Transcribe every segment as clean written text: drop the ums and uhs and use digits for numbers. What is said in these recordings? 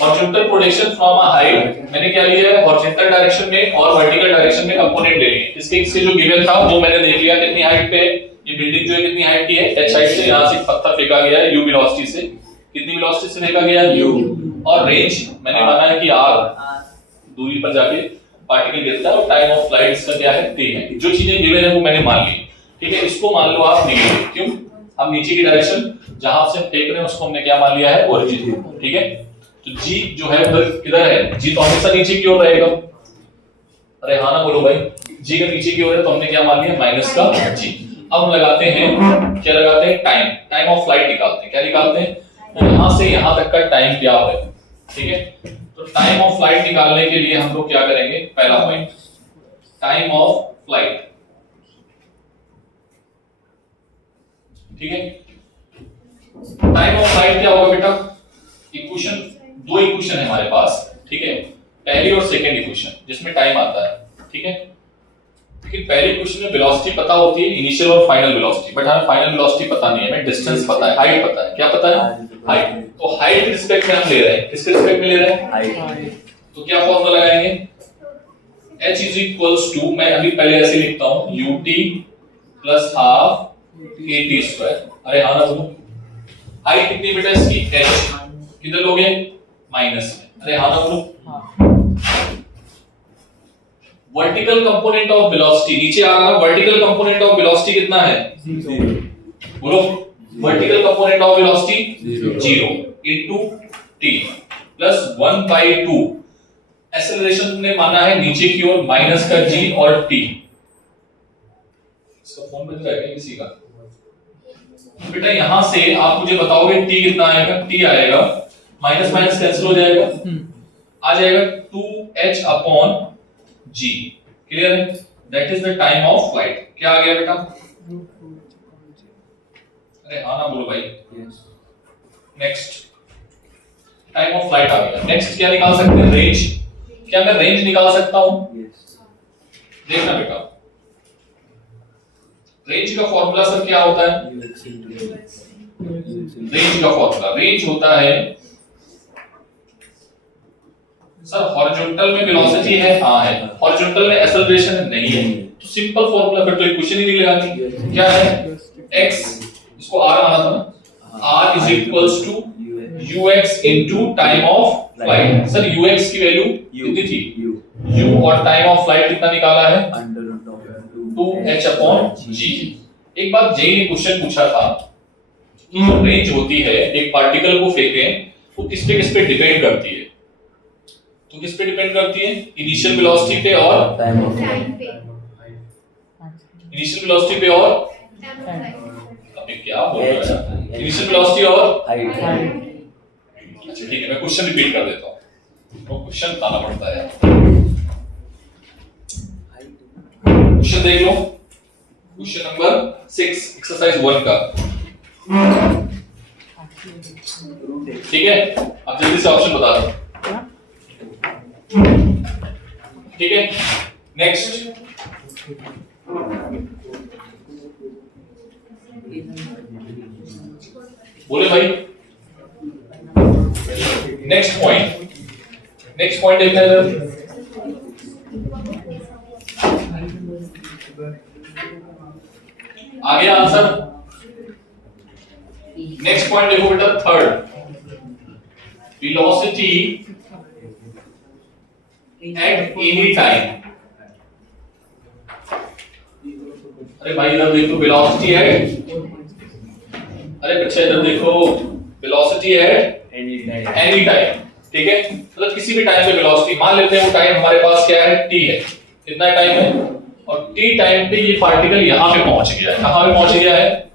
Horizontal projection from a height, मैंने क्या लिया है हॉरिजॉन्टल डायरेक्शन में और वर्टिकल डायरेक्शन में कंपोनेंट ले लिए। इसके जो गिवन था वो मैंने देख लिया कितनी हाइट पे ये बिल्डिंग जो है कितनी हाइट की है, h हाइट से यहां से पत्थर फेंका गया है u वेलोसिटी से, कितनी वेलोसिटी से फेंका गया है u, और रेंज मैंने माना है कि r दूरी पर जाके पार्टिकल गिरता है और टाइम ऑफ फ्लाइट इसका क्या है t है। जो चीजें गिवन है वो मैंने मान ली, ठीक है। इसको मान लो आप नेगेटिव, क्यों, हम नीचे की डायरेक्शन जहां से हम फेंक रहे हैं उसको हमने क्या मान लिया है ओरिजिन, ठीक है। तो g जो है उधर किधर है, g तो हमेशा नीचे की ओर रहेगा, अरे हाँ ना बोलो भाई, g का नीचे की ओर है तो हमने क्या मान लिया माइनस का g। अब हम लगाते हैं क्या, लगाते हैं टाइम ऑफ फ्लाइट निकालते हैं, क्या निकालते हैं, तो यहां से यहां तक का टाइम क्या है, ठीक है। तो टाइम ऑफ फ्लाइट निकालने के लिए हम लोग क्या करेंगे, पहला पॉइंट टाइम ऑफ फ्लाइट, ठीक है। टाइम ऑफ फ्लाइट क्या होगा बेटा, इक्वेशन, दो इक्वेशन है हमारे पास, ठीक है, पहली और सेकंड इक्वेशन जिसमें टाइम आता है, ठीक है। लेकिन पहले क्वेश्चन में वेलोसिटी पता होती है, इनिशियल और फाइनल वेलोसिटी, बट हमें फाइनल वेलोसिटी पता नहीं है, हमें डिस्टेंस पता है, हाइट पता है, क्या पता है, हाइट। तो हाइट के रिस्पेक्ट में हम ले रहे हैं, किसके रिस्पेक्ट में ले रहे हैं, हाइट। तो क्या फॉर्मूला लगाएंगे, h इज इक्वल्स टू, मैं अभी पहले ऐसे लिखता हूं ut plus half at square, अरे हाँ ना बोलो, हाइट कितनी बेटा इसकी h, किधर लोगे माइनस में, अरे हाँ ना बोलो। वर्टिकल कंपोनेंट ऑफ वेलोसिटी नीचे आ रहा है, वर्टिकल कंपोनेंट ऑफ वेलोसिटी कितना है 0, बोलो vertical component of velocity 0 into t plus 1/2, acceleration तुमने माना है नीचे की ओर माइनस का g और t। इसका फोन बज रहा है क्या किसी का, बेटा यहां से आप मुझे बताओगे t कितना आएगा, t आएगा माइनस माइनस कैंसिल हो जाएगा, आ जाएगा 2h अपॉन g, क्लियर है, that is the time of flight. क्या आ गया बेटा, अरे हाँ ना बोलो भाई, नेक्स्ट टाइम ऑफ फ्लाइट आ गया। नेक्स्ट क्या निकाल सकते हैं, रेंज, क्या मैं रेंज निकाल सकता हूं, देखना बेटा, रेंज का फॉर्मूला सर क्या होता है, रेंज का फॉर्मूला, रेंज होता है सर हॉरिजॉन्टल में वेलोसिटी है, हाँ है, हॉरिजॉन्टल में एक्सेलरेशन नहीं है, तो सिंपल फॉर्मूला फिर तो इक्वेशन ही नहीं लगानी, क्या है x, इसको r माना था ना, r is equals to ux into time of flight. Sir ux की वैल्यू कितनी थी u, और टाइम ऑफ फ्लाइट कितना निकाला है 2h अपॉन g। एक बार जेई ने क्वेश्चन पूछा था कि जो रेंज होती है एक पार्टिकल को फेंकें वो किस पे डिपेंड करती है, तो किस पे डिपेंड करती है, इनिशियल वेलोसिटी पे और टाइम पे, इनिशियल वेलोसिटी पे और अबे क्या बोल रहा है, इनिशियल वेलोसिटी और हाइट। अच्छा ठीक है, मैं क्वेश्चन रिपीट कर देता हूं, तो क्वेश्चन बताना पड़ता है, क्वेश्चन देख लो, क्वेश्चन नंबर 6 एक्सरसाइज 1 का, ठीक है। अब जल्दी से ऑप्शन बता दो, ठीक है। नेक्स्ट बोले भाई, नेक्स्ट पॉइंट देखना है, आ गया आंसर। नेक्स्ट पॉइंट देखो बेटा, third, velocity at any time, अरे भाई इधर देखो वेलोसिटी एट, अरे बच्चा इधर देखो वेलोसिटी एट एनी टाइम, ठीक है, मतलब किसी भी टाइम पे वेलोसिटी, मान लेते हैं वो टाइम हमारे पास क्या है t है, कितना टाइम है, और t टाइम पे ये पार्टिकल यहां पे पहुंच गया है, कहां पे पहुंच गया है,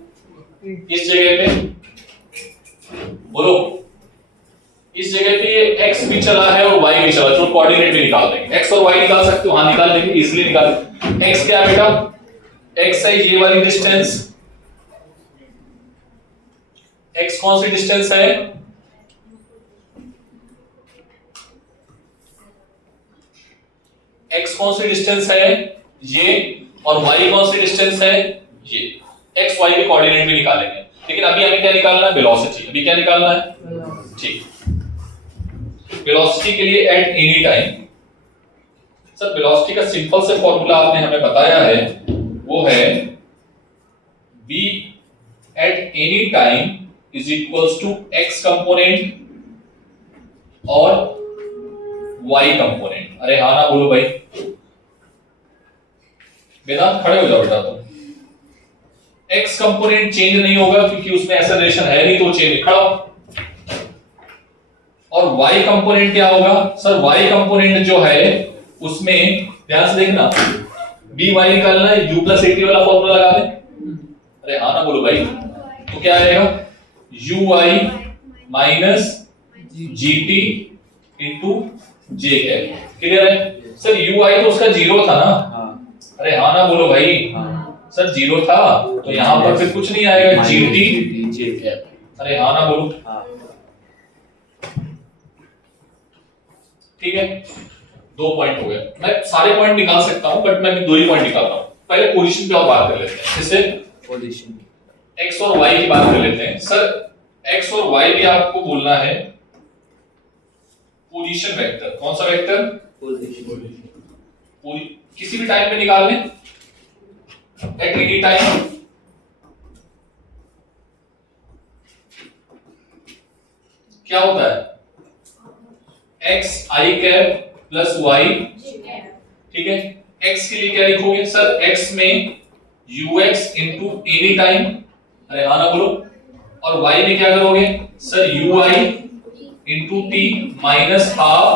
इस जगह पे, बोलो इस जगह पे ये x भी चला है और y भी चला, जो कोऑर्डिनेट भी निकाल देंगे, x और y निकाल सकते हो, हाँ निकाल लेंगे, इजीली निकाल। x क्या है बेटा, x है ये वाली डिस्टेंस, x कौन सी डिस्टेंस है, x कौन सी डिस्टेंस है ये, और y कौन सी डिस्टेंस है ये, x y के कोऑर्डिनेट भी निकालेंगे, लेकिन अभी हमें क्या निकालना है, वेलोसिटी, अभी क्या निकालना है, ठीक। वेलोसिटी के लिए at any time. Sir velocity का सिंपल से फॉर्मूला आपने हमें बताया है, वो है v at any time is equals to x component और y कंपोनेंट। अरे हाँ ना बोलो भाई, वेदांत खड़े हो जाओ बेटा। तुम x कंपोनेंट चेंज नहीं होगा क्योंकि उसमें एक्सेलरेशन है नहीं, तो चेंज खड़ा हो। और y कंपोनेंट क्या होगा? सर y कंपोनेंट जो है उसमें ध्यान से देखना, by निकालना है, u प्लस at वाला फॉर्मूला लगा दे। अरे हाँ ना बोलो भाई, तो क्या आएगा? ui माइनस gt इंटू जे कैप। क्लियर है सर? ui तो उसका जीरो था ना? अरे हाँ ना बोलो भाई। सर जीरो था तो यहाँ पर फिर कुछ नहीं आएगा, gt जे कैप। अरे हाँ ना बोलो। ठीक है, 2 पॉइंट हो गए। मैं सारे पॉइंट निकाल सकता हूं बट मैं भी 2 ही पॉइंट निकाल रहा हूं। पहले पोजीशन पे और बात कर लेते हैं। इससे पोजीशन x और y की बात कर लेते हैं। सर x और y भी आपको बोलना है पोजीशन वेक्टर। कौन सा वेक्टर? पोजीशन। किसी भी टाइम पे निकाल लें, एट एनी टाइम। क्या होता है? x i cap plus y, ठीक है। x के लिए क्या लिखोगे? सर x में ux इंटू एनी टाइम। अरे हाँ ना बोलो। और y में क्या करोगे? Sir ui into t minus half,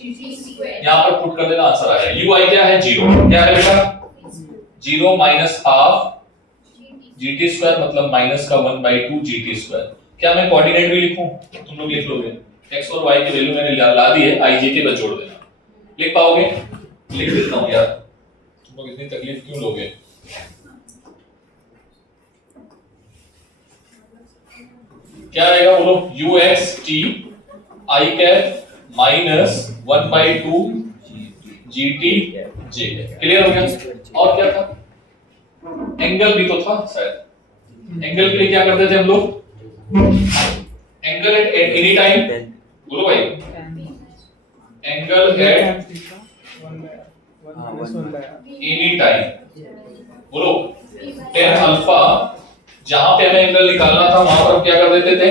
यहां पर पुट कर देना, आंसर आएगा। ui क्या है? 0। क्या है बेटा? 0 माइनस हाफ gt स्क्वायर, मतलब माइनस का 1/2 gt स्क्वायर। क्या मैं कोऑर्डिनेट भी लिखूं? तुम लोग लिख लोगे। x और y की वैल्यू मैंने ला दी है, ij के बस जोड़ देना। लिख पाओगे? लिख देता हूं यार, तुम लोग इतनी तकलीफ क्यों लोगे? क्या आएगा बोलो? uxt i cap minus 1/2 gt j। Clear हो गया? और क्या था? एंगल भी तो था शायद। एंगल के लिए क्या करते थे हम लोग? Angle eight any time. बोलो भाई, एंगल एट एनी टाइम। बोलो tan अल्फा, जहां पे हमें एंगल निकालना था वहां पर हम क्या कर देते थे?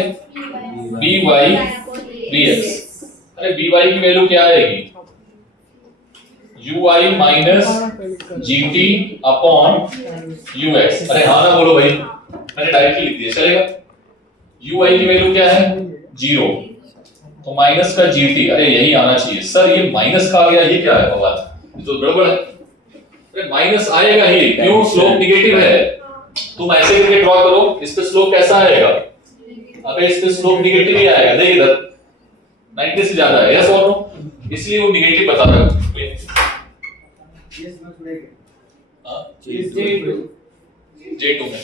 by bx। अरे by की वैल्यू क्या आएगी? ui minus gt upon ux। अरे हाँ ना बोलो भाई, मैंने डायरेक्टली लिख दिया, चलेगा? ui की वैल्यू क्या है? 0, तो माइनस का gt। अरे यही आना चाहिए सर, ये माइनस का आ गया, ये क्या है भगवान? ये तो गड़बड़ है। अरे माइनस आएगा ही, क्यों? स्लोप निगेटिव है। तुम ऐसे करके ड्रॉ करो, इस पे स्लोप कैसा आएगा? अबे इस पे स्लोप निगेटिव ही आएगा। देख इधर 90 से ज्यादा है, यस और नो? इसलिए वो निगेटिव बता रहा है। J2 में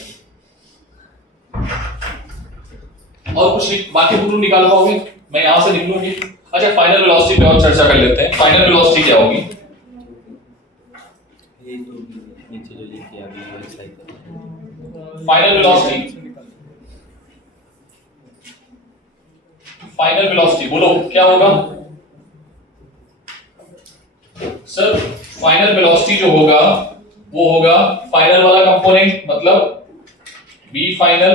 और कुछ बाकी तुम निकाल पाओगे? मैं यहां से निकलूंगी। अच्छा, फाइनल वेलोसिटी पे और चर्चा कर लेते हैं। फाइनल वेलोसिटी क्या होगी? ये तो नीचे जो लिखी है अभी वो साइकिल। फाइनल वेलोसिटी बोलो क्या होगा? सर फाइनल वेलोसिटी जो होगा वो होगा फाइनल वाला कंपोनेंट, मतलब v final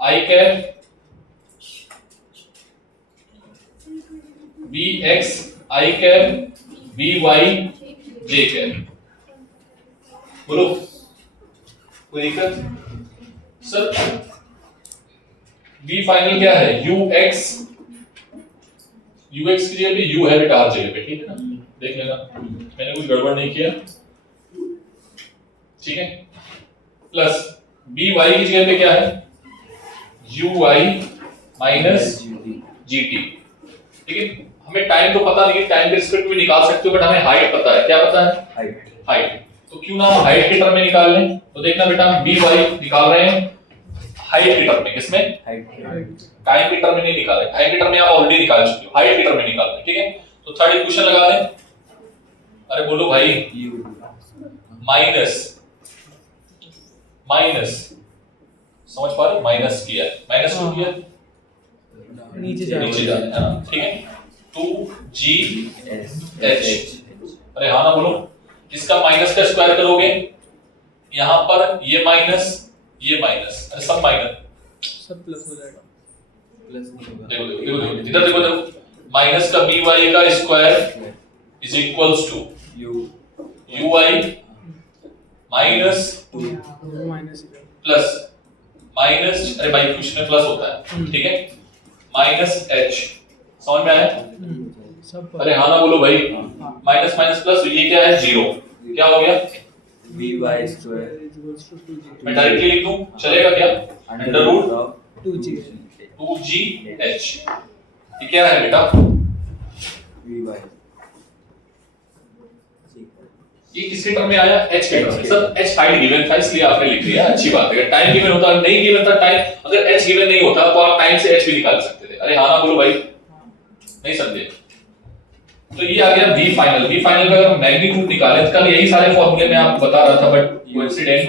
i cap vx i cap vy j cap. बोलो कोई दिक्कत? सर v फाइनल क्या है? ux की जगह पे u है बेटा हर जगह पे, ठीक है ना? देख लेना, मैंने कुछ गड़बड़ नहीं किया, ठीक है। प्लस by की जगह पे क्या है? uy माइनस gt, ठीक है। हमें टाइम तो पता नहीं, टाइम के रिस्पेक्ट में निकाल सकते हो, बट हमें हाइट पता है। क्या पता है? हाइट। तो क्यों ना हम हाइट के टर्म में निकाल लें? तो देखना बेटा, हम by निकाल रहे हैं हाइट के टर्म में। किसमें? टाइम के टर्म में नहीं निकाले, टाइम के टर्म में आप ऑलरेडी निकाल चुके हो, हाइट के टर्म में निकाल रहे हैं, ठीक है। तो थर्ड इक्वेशन लगा दें। अरे बोलो भाई, माइनस समझ पा रहे? माइनस किया, माइनस क्यों किया? नीचे जा रहा है, ठीक है। 2GH। अरे हाँ ना बोलो, इसका माइनस का स्क्वायर करोगे, यहाँ पर ये माइनस, अरे सब माइनस, सब प्लस हो जाएगा। प्लस नहीं होगा। देखो देखो देखो देखो इधर देखो देखो, माइनस का by का square is equals to uy minus minus plus minus, अरे भाई कुछ में प्लस होता है, ठीक है, माइनस h, समझ में आया? सब अरे हाँ ना बोलो भाई, माइनस माइनस प्लस, ये क्या है, जीरो, क्या हो गया, by square मैं डायरेक्टली लिख दूं, चलेगा क्या, अंडर रूट 2g 2GH, ये क्या है बेटा, by ये किसके टर्म में आया, h के टर्म में। सर h टाइम गिवन था इसलिए आपने लिख दिया, अच्छी बात है। अगर टाइम गिवन होता, नहीं गिवन था टाइम, अगर h गिवन नहीं होता तो आप टाइम से h भी निकाल सकते थे। अरे हाँ ना बोलो भाई, नहीं समझे? तो ये आ गया v फाइनल का अगर मैग्नीट्यूड निकालें, कल यही सारे फॉर्मूले मैं आपको बता रहा था, बट कोइंसिडेंट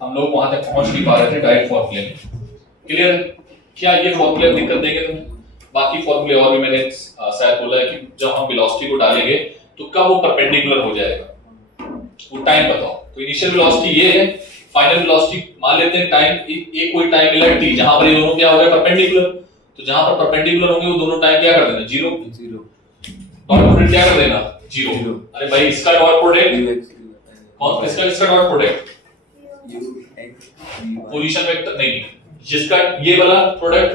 हम लोग वहां तक पहुंच नहीं पा रहे थे डायरेक्ट फॉर्मूले में। क्लियर? क्या ये फॉर्मूले दिक्कत देंगे तुम्हें? बाकी फॉर्मूले और भी मैंने शायद बोला है कि जब हम वेलोसिटी को डालेंगे तो कब वो परपेंडिकुलर हो जाएगा, वो टाइम बताओ। तो इनिशियल वेलोसिटी ये है, फाइनल वेलोसिटी मान लेते हैं टाइम, एक कोई टाइम मिला t, जहां पर ये दोनों क्या हो गए, परपेंडिकुलर। तो जहां पर परपेंडिकुलर होंगे वो दोनों टाइम क्या कर देना, जीरो, डॉट प्रोडक्ट क्या कर देना, जीरो। अरे भाई इसका डॉट प्रोडक्ट कौन, इसका डॉट प्रोडक्ट पोजीशन वेक्टर नहीं, जिसका ये वाला प्रोडक्ट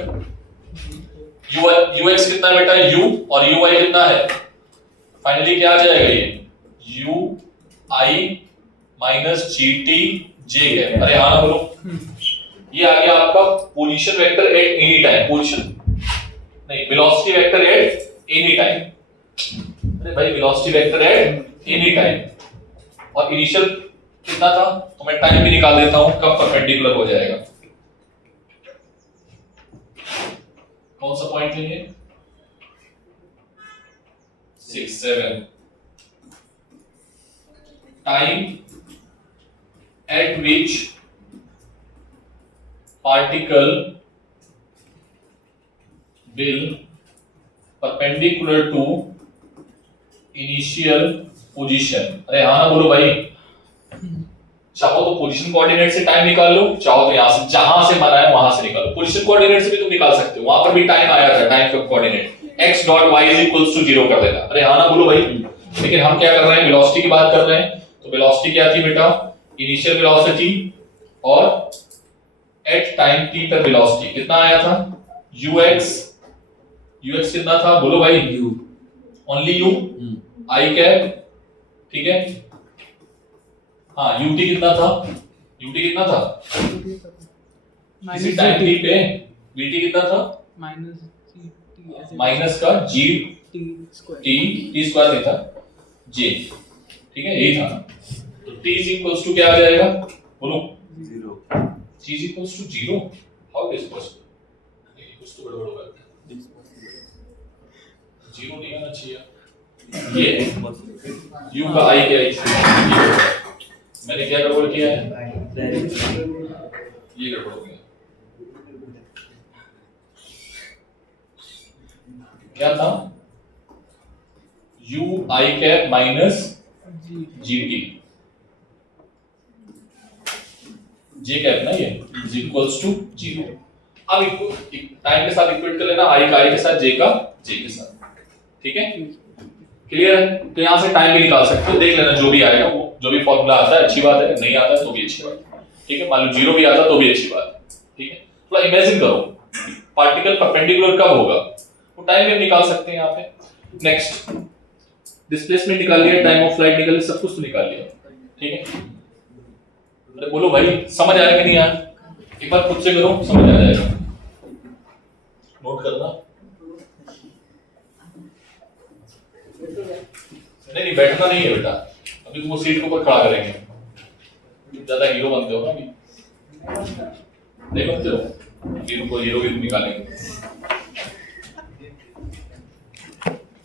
ux कितना है बेटा, u, और uy कितना है, फाइनली क्या आ जाएगा, ये ui माइनस gt j है। अरे हाँ बोलो, ये आ गया आपका position vector at any time, position नहीं, velocity vector at any time. अरे भाई velocity vector at any time, और इनिशियल कितना था, तो मैं टाइम भी निकाल देता हूं कब परपेंडिकुलर हो जाएगा। कौन सा पॉइंट लेंगे, 6 7, time at which particle will perpendicular to initial position। अरे हाँ ना बोलो भाई, चाहो तो पोजीशन कोऑर्डिनेट से टाइम निकाल लो, चाहो तो यहां से, जहां से मना है वहां से निकालो। पोजीशन कोऑर्डिनेट से भी तुम निकाल सकते हो, वहां पर भी टाइम आया था, टाइम का coordinate x dot y is equals to 0 कर देना। अरे हाँ ना बोलो भाई, लेकिन हम क्या कर रहे हैं, वेलोसिटी की बात कर रहे हैं। तो वेलोसिटी क्या थी बेटा, इनिशियल वेलोसिटी और एट टाइम t पर वेलोसिटी कितना आया था, ux कितना था बोलो भाई, ओनली u i कैप, ठीक है, हाँ ut कितना था इसी टाइम t पे vt कितना था, माइनस का g t स्क्वायर नहीं था, j, ठीक है, यही था। तो t is equals to क्या आ जाएगा बोलो, 0, t is equals to 0, how it is possible, ये कुछ तो गड़बड़ होगा, 0 नहीं आना चाहिए, ये u का i क्या है, मैंने क्या गड़बड़ किया है, ये गड़बड़ हो गया, क्या था, u i cap minus gt, j cap ना, ये इज इक्वल्स टू 0। अब टाइम के साथ इक्वेट कर लेना, i का i के साथ, j का j के साथ, ठीक है, क्लियर है? तो यहां से टाइम भी निकाल सकते हो, देख लेना जो भी आएगा, वो जो भी फॉर्मूला आता है अच्छी बात है, नहीं आता तो भी अच्छी बात है, ठीक है, मान लो 0 भी आता तो भी अच्छी बात है, ठीक है। थोड़ा इमेजिन करो पार्टिकल परपेंडिकुलर कब होगा, वो टाइम भी निकाल सकते हैं यहाँ पे। नेक्स्ट डिस्प्लेसमेंट निकाल लिया, टाइम ऑफ फ्लाइट निकाल लिया, सब कुछ तो निकाल लिया, ठीक है। अरे बोलो भाई समझ आया कि नहीं आया, एक बार खुद से करो, समझ आ जाएगा, नोट करना, नहीं बैठना नहीं है बेटा, अभी तुमको सीट के ऊपर खड़ा करेंगे, ज्यादा हीरो बनते हो ना अभी, नहीं बनते हो, हीरो को हीरो भी निकालेंगे।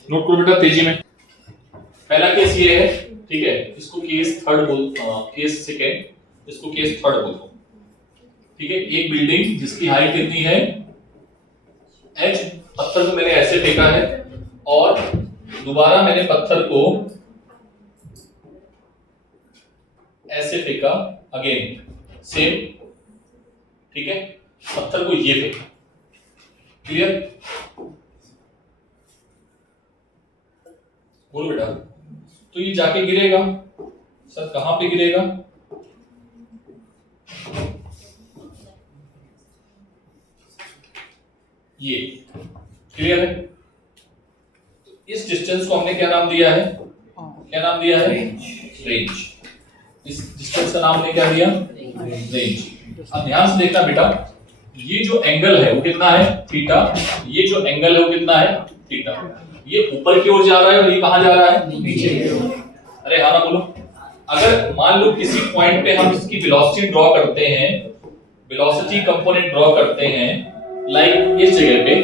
नोट करो बेटा तेजी में। पहला केस ये है, ठीक है, इसको केस थर्ड बोल, केस सेकंड, इसको केस थर्ड बोलो, ठीक है। एक बिल्डिंग जिसकी हाइट कितनी है h, पत्थर को मैंने ऐसे फेंका है और दोबारा मैंने पत्थर को ऐसे फेंका, अगेन सेम, ठीक है, पत्थर को ये फेंका, क्लियर? बोलो बेटा। तो ये जाके गिरेगा, सर कहां पे गिरेगा? ये, क्लियर है? तो इस डिस्टेंस को हमने क्या नाम दिया है? क्या नाम दिया है? रेंज। इस डिस्टेंस का नाम हमने क्या दिया? रेंज। अब ध्यान से देखना बेटा, ये जो एंगल है वो कितना है? थीटा। ये जो एंगल है वो कितना है? थीटा। ये ऊपर की ओर जा रहा है और ये कहां जा रहा है? नीचे की ओर। अरे हाँ ना बोलो। अगर मान लो किसी पॉइंट पे हम इसकी वेलोसिटी ड्रॉ करते हैं, वेलोसिटी कंपोनेंट ड्रॉ करते हैं, लाइक इस जगह पे,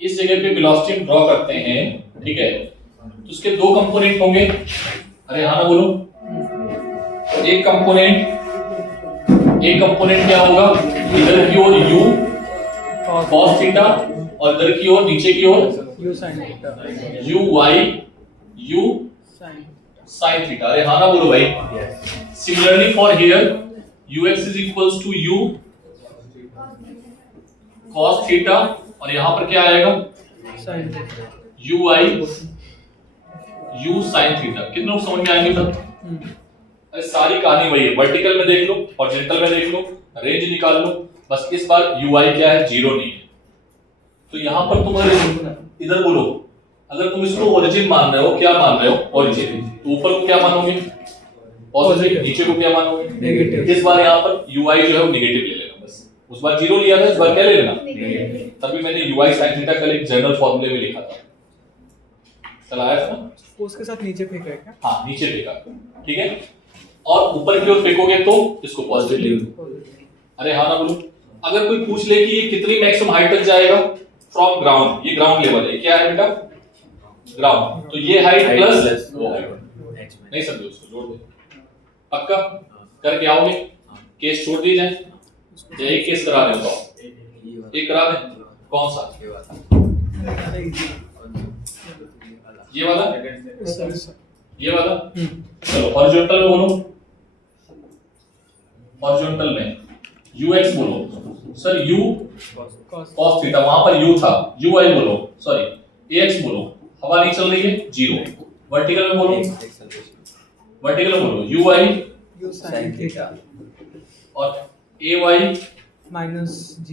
इस जगह पे वेलोसिटी ड्रॉ करते हैं, ठीक है, तो उसके दो कंपोनेंट होंगे। अरे हाँ ना बोलो। एक कंपोनेंट क्या होगा? इधर की ओर u cos थीटा और इधर की ओर, नीचे की ओर u sin theta, u y u sin theta. अरे हाँ ना बोलो भाई। Similarly for here ux is equals to u cos theta और यहां पर क्या आएगा? sin theta, u y u sin theta. कितने लोग समझ में आएंगे तब? अरे सारी कहानी वही है, वर्टिकल में देख लो, हॉरिजॉन्टल में देख लो, रेंज निकाल लो, बस इस बार ui क्या है? जीरो नहीं है। तो यहां पर तुम्हारे इधर बोलो, अगर तुम इसको ओरिजिन मान रहे हो, क्या मान रहे हो? ओरिजिन। तो ऊपर को क्या मानोगे? पॉजिटिव। नीचे को क्या मानोगे? नेगेटिव। इस बार यहां पर ui जो है वो नेगेटिव ले लेना बस। उस बार जीरो लिया था, इस बार क्या ले लेना? नेगेटिव। तभी मैंने ui sin थीटा कल एक जनरल फार्मूले में लिखा था, चलाया था ना? उसके साथ नीचे फेंका है क्या? हाँ, नीचे फेंका, ठीक है। और ऊपर की ओर फेंकोगे तो इसको पॉजिटिव। अरे हाँ ना बोलो। अगर कोई पूछ ले कि ये कितनी मैक्सिमम हाइट तक जाएगा फ्रॉम ग्राउंड, ये ग्राउंड लेवल है, क्या है बेटा? ग्राउंड। तो ये हाइट प्लस वो हाइट। नहीं समझे उसको, जोड़ दे। पक्का करके आओगे? केस छोड़ दिए जाए या एक केस करा दें? बताओ, एक करा दें। कौन सा? ये वाला? ये वाला? चलो हॉरिजॉन्टल में बोलो। हॉरिजॉन्टल में ux बोलो। सर u cos थीटा, वहां पर u था, ui बोलो, सॉरी ax बोलो। हवा नहीं चल रही है, जीरो। वर्टिकल में बोलो, वर्टिकल में बोलो ui u sin थीटा और ay माइनस g।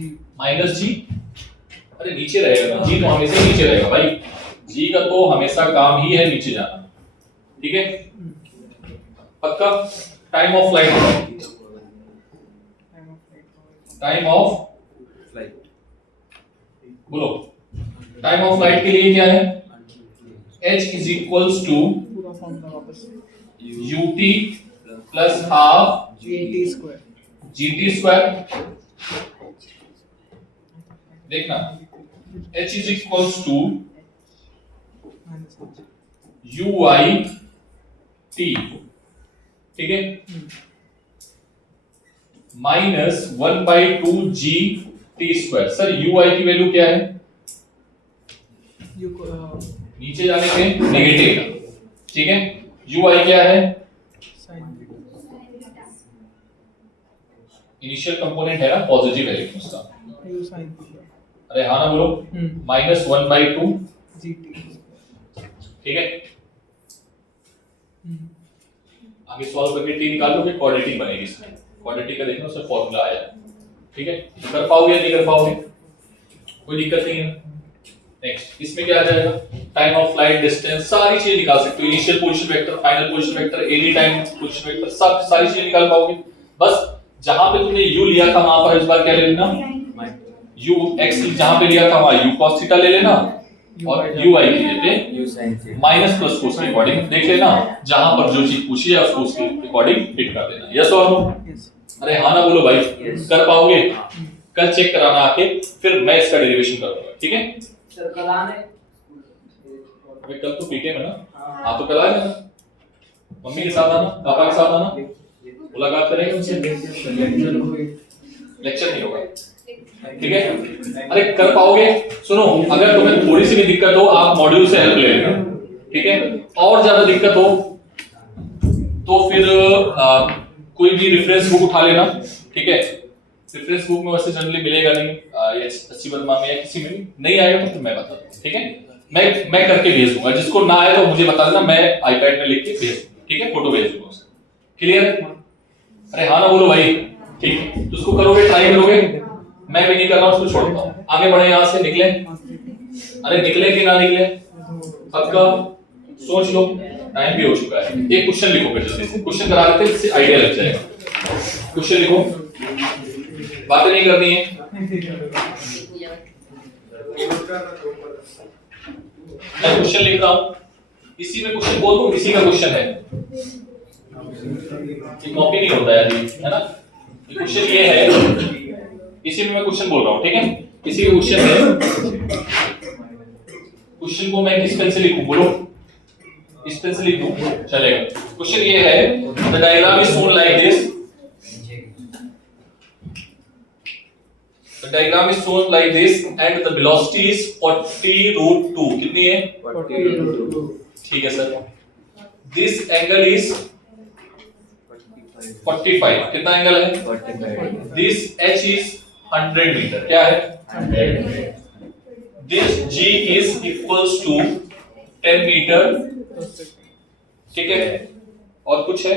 अरे नीचे रहेगा ना, g तो हमेशा नीचे रहेगा भाई। g का तो हमेशा काम ही है नीचे जाना, ठीक है? पक्का? Time of flight, time of flight बोलो। टाइम ऑफ फ्लाइट के लिए क्या है? h is equals to पूरा फॉर्मूला वापस ut plus half gt square. gt square. देखना, h is equals to ui t, ठीक है, minus 1/2 g t square. Sir ui की वैल्यू क्या है? नीचे जाने पे नेगेटिव, ठीक है। ui क्या है? इनिशियल कंपोनेंट है ना, पॉजिटिव है लेकिन उसका। अरे हाँ ना बोलो। माइनस 1/2 gt, ठीक है। आगे सॉल्व करके t निकाल लोगे, क्वाड्रेटिक बनेगी इसमें। क्वाड्रेटिक का देखना, उससे फॉर्मूला आया, ठीक है। तो कर पाओगे या नहीं कर पाओगे? कोई दिक्कत नहीं है। नेक्स्ट इसमें क्या आ जाएगा? टाइम ऑफ फ्लाइट, डिस्टेंस, सारी चीजें निकाल सकते हो। Initial position vector, final position vector, any time position vector, सब सारी चीजें निकाल पाओगे। बस जहां पे तुमने u लिया था वहां पर इस बार क्या ले लेना? u x जहां पे लिया था वहां u cos थीटा ले लेना, और ui की जगह पे माइनस प्लस को उसके अकॉर्डिंग देख लेना। जहां पर जो चीज पूछी है उसको उसके अकॉर्डिंग फिट कर देना। यस और नो? अरे हाँ ना बोलो भाई। कर पाओगे? कल चेक कराना आके, फिर मैं इसका डेरिवेशन करूंगा, ठीक है? सर कल आने, अबे कल तो पीटे में ना, आप तो कल आ जाना, मम्मी के साथ आना, पापा के साथ आना, मुलाकात करेंगे उनसे। लेक्चर नहीं होगा, ठीक है, अरे कर पाओगे? सुनो, अगर तुम्हें थोड़ी सी भी दिक्कत हो आप मॉड्यूल से हेल्प ले लेना, ठीक है। और ज्यादा दिक्कत हो तो फिर कोई भी रेफरेंस बुक उठा लेना, ठीक है। रेफरेंस बुक में वैसे जनरली मिलेगा नहीं, ये अच्छी बदमा में या किसी में भी नहीं आएगा तो फिर मैं बता दूंगा, ठीक है। मैं करके भेज दूंगा, जिसको ना आए तो मुझे बता देना, मैं आईपैड में लिख के भेज दूंगा, ठीक है, फोटो भेज दूंगा उसका। क्लियर? अरे हाँ ना बोलो भाई, ठीक है। तो उसको करोगे, ट्राई करोगे, मैं भी नहीं कर रहा हूँ, उसको छोड़ता हूँ। आगे बढ़े, यहाँ से निकले, अरे निकले कि ना निकले सबका सोच लो, टाइम भी हो चुका है। एक क्वेश्चन लिखो, फिर जल्दी से क्वेश्चन करा देते हैं, इससे आइडिया लग जाएगा। क्वेश्चन लिखो, बातें नहीं करनी है। मैं क्वेश्चन लिख रहा हूँ, इसी में क्वेश्चन बोल दूं, इसी का क्वेश्चन है, कॉपी नहीं होता है अभी, है ना। क्वेश्चन ये है, इसी में मैं क्वेश्चन बोल रहा हूँ, ठीक है। इसी का क्वेश्चन है, क्वेश्चन को मैं किस पेन से लिखूं, बोलो, इस पेन से लिख दूं, चलेगा। क्वेश्चन ये है, the diagram is shown like this, the diagram is shown like this and the velocity is 40√2, कितनी है? 40√2. ठीक है सर। this angle is 45, कितना एंगल है? 45. this h is 100 मीटर, क्या है? 100. this g is equals to 10 metre, ठीक है। और कुछ है?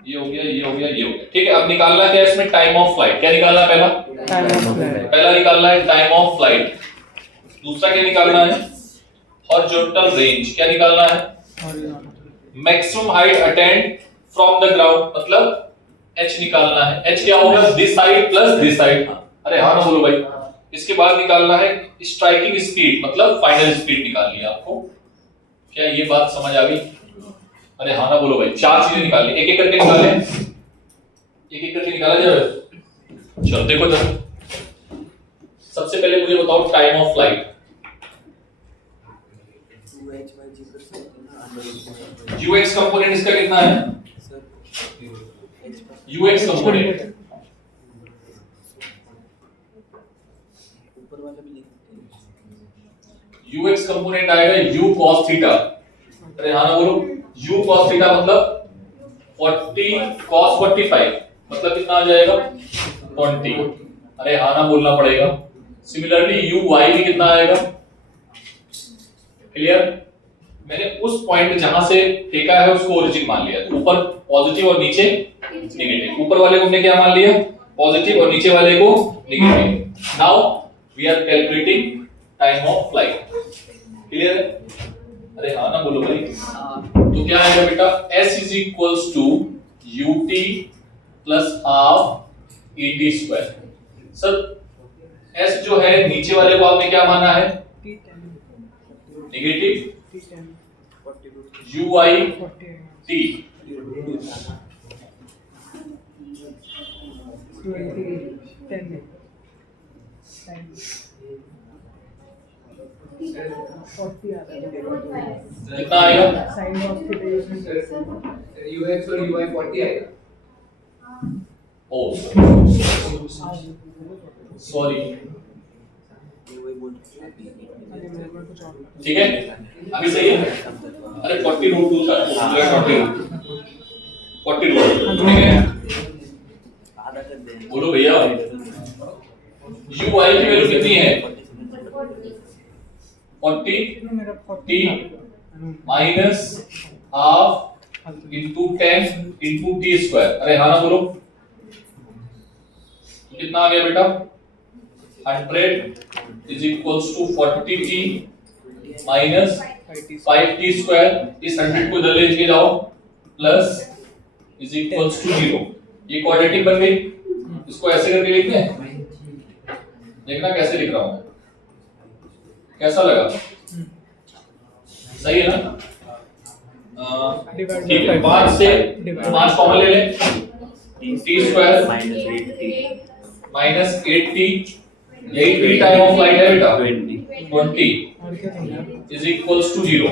ये हो गया, ये हो गया, ये हो गया, ठीक है। अब निकालना क्या है इसमें? Time of flight. क्या निकालना है पहला? पहला निकालना है टाइम ऑफ फ्लाइट। दूसरा क्या निकालना है? Horizontal range. क्या निकालना है? Maximum height attend from the ground, मतलब h निकालना है। h क्या होगा? This height plus this height. अरे हाँ ना बोलो भाई। इसके बाद निकालना है स्ट्राइकिंग स्पीड, मतलब फाइनल स्पीड निकालनी है आपको। क्या ये बात समझ आ गई? अरे हाँ ना बोलो भाई। चार चीजें निकालनी, एक एक करके निकालें, एक एक करके निकाला जाए। चलो देखो जरा, सबसे पहले मुझे बताओ time of flight. ux component इसका कितना है? ux कंपोनेंट ux कंपोनेंट आएगा u cos थीटा। अरे हाँ ना बोलो, u cos थीटा मतलब 40 cos 45 मतलब कितना आ जाएगा? 20। अरे हाँ ना बोलना पड़ेगा। सिमिलरली u y भी कितना आएगा? क्लियर? मैंने उस पॉइंट जहां से फेंका है उसको ओरिजिन मान लिया। तो ऊपर पॉजिटिव और नीचे नेगेटिव। ऊपर वाले को हमने क्या मान लिया? पॉजिटिव, और नीचे वाले को negative. Now we are calculating time of flight. Clear है? अरे हाँ ना बोलो भाई। तो क्या आएगा बेटा? s is equals to ut plus half et square। Sir s जो है नीचे वाले को आपने क्या माना है? Negative ui t। कितना आएगा? ux और uy 40 आएगा। ओ सॉरी, ठीक है, अभी सही है। अरे 40√2 था, 40√2, ठीक है। बोलो भैया, u y की वैल्यू कितनी है? 40 minus half into 10 into T square. अरे हाँ ना बोलो, कितना आ गया बेटा? 100 is equals to 40t minus 5t square. इस 100 को इधर लेके जाओ, प्लस इज इक्वल्स टू 0। ये क्वाड्रेटिक बन गई। इसको ऐसे करके लिख दें, देखना कैसे लिख रहा हूं मैं, कैसा लगा? सही है ना? ठीक है, 5 से 5 कॉमन ले लें, t स्क्वायर माइनस 8t, यही t टाइम ऑफ फ्लाइट है बेटा, 20 is equals to 0।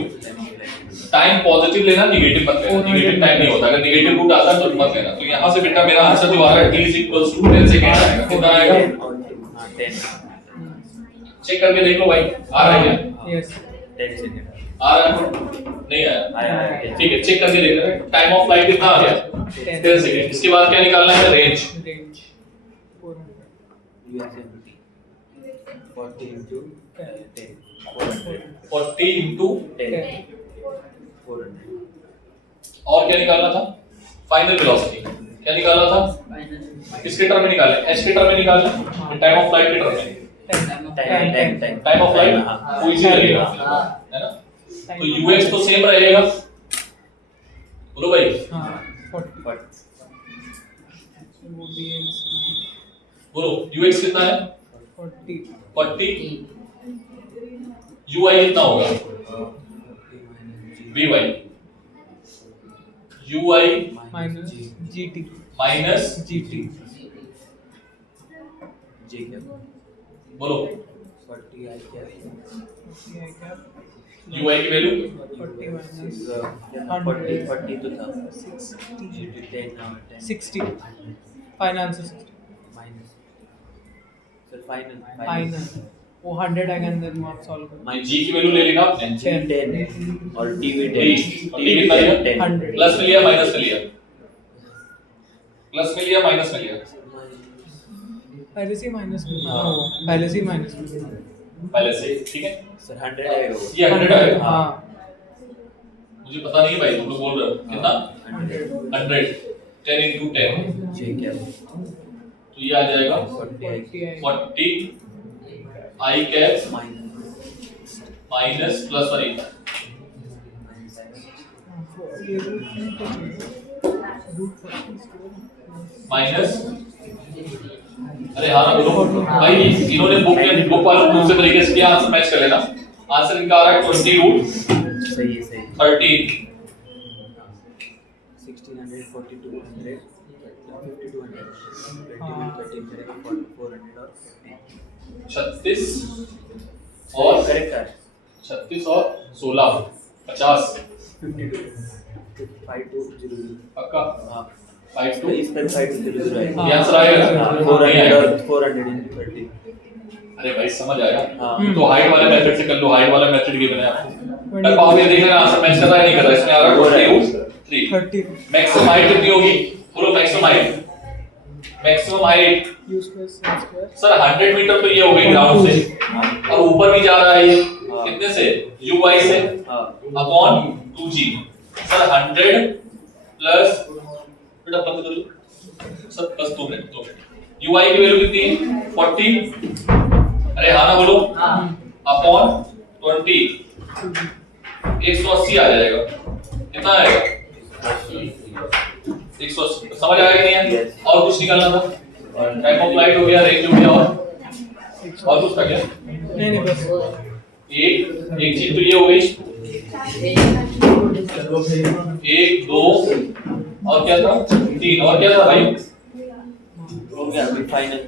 Time positive लेना, नेगेटिव मत लेना। नेगेटिव टाइम नहीं होता, अगर नेगेटिव रूट आता है तो मत लेना। तो यहां से बेटा मेरा आंसर जो आ रहा है t is equals to 10 second आएगा। कितना आएगा? हाँ 10 चेक करके देख लो भाई, आ रहा है क्या? Yes. 10 सेकंड आ रहा है? नहीं आया। आया ठीक है, चेक करके देख रहे हैं। टाइम ऑफ फ्लाइट कितना आ गया? 10 सेकंड। इसके बाद क्या निकालना है? Range. Range 400. USMT 40 into 10 40 into 10 400 और क्या निकालना था? Final velocity. क्या निकालना था? किसके टर्म में निकालना है? एच के टर्म में निकालना है? टाइम ऑफ फ्लाइट के टर्म में। टाइम ऑफ फ्लाइट वो इजी लगेगा, है ना? तो यूएच तो सेम रहेगा, बोलो भाई। हाँ 40. वो भी बोलो यूएच कितना है? 40. 40। यूआई कितना होगा? VY. UI minus GT. Minus GT. J cap बोलो 40 I cap I cap. UI की value 40 minus 40 to 60. 10 now 10 60. Finance 60. minus sir final Final. वो 100 आएगा अंदर में आप सॉल्व करो. जी की वैल्यू ले लेना आपने। 10 और T भी टी 10 कितना लिया? 100. प्लस में लिया माइनस में लिया? प्लस में लिया माइनस में लिया? पहले से माइनस में पहले से माइनस में. पहले से, ठीक है। सर 100 आएगा वो ये 100 आएगा। हाँ मुझे पता नहीं भाई, तुम लोग बोल रहे हो कितना? 100. 100 10 into 10 J cap तो ये आ जाएगा 40 40 आई कैप minus minus plus sorry minus. अरे हाँ ना बोलो भाई, इन्होंने बुक वालों दूसरे तरीके से किया, आंसर मैच कर लेना। आंसर इनका आ रहा है 20 रूट सही है 13 1600 4200 5200 400 और 36 और करेक्ट है 36 और 16 50 52 5200 पक्का हाँ 52 इस पर 5200 है ये आंसर आएगा। 400 और 400 into 30 अरे भाई समझ आएगा। हाँ तो हाइट वाले मेथड से कर लो, हाइट वाला मेथड गिवन है आपको। कर पाओगे, देख लेना आंसर मैच कर रहा है नहीं कर रहा है। इसमें आ रहा है 20 रूट 3। 30. मैक्सिमम हाइट कितनी होगी? बोलो maximum height. Maximum height U square sin square. सर 100 मीटर तो ये हो गई ग्राउंड से, और ऊपर भी जा रहा है ये कितने से? ui से हाँ अपॉन 2g। सर 100 प्लस बेटा बंद करो सर, बस 2 मिनट ui की वैल्यू कितनी है? 40। अरे हाँ ना बोलो, अपॉन 20 180 आ जाएगा। कितना आएगा? 180। समझ आया कि नहीं है? और कुछ निकालना था? टाइम ऑफ फ्लाइट हो गया, रेंज हो गया, और कुछ था क्या? नहीं बस एक चीज तो ये हो गई। 1 2 और क्या था? 3 और क्या था भाई? हो गया अभी फाइनल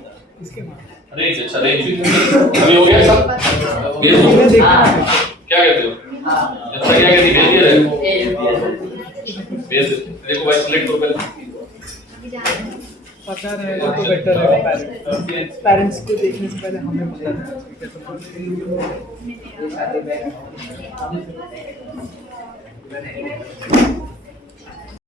इसके बाद रेंज। अच्छा रेंज भी अभी हो गया सब। भेज दो। क्या कहते हो? अच्छा क्या कहती? भेज दिया जाएगा। भेज दे। देखो भाई सिलेक्ट करो पहले। पता रहेगा तो बेटर रहेगा. पेरेंट्स को देखने से पहले हमें पता रहेगा.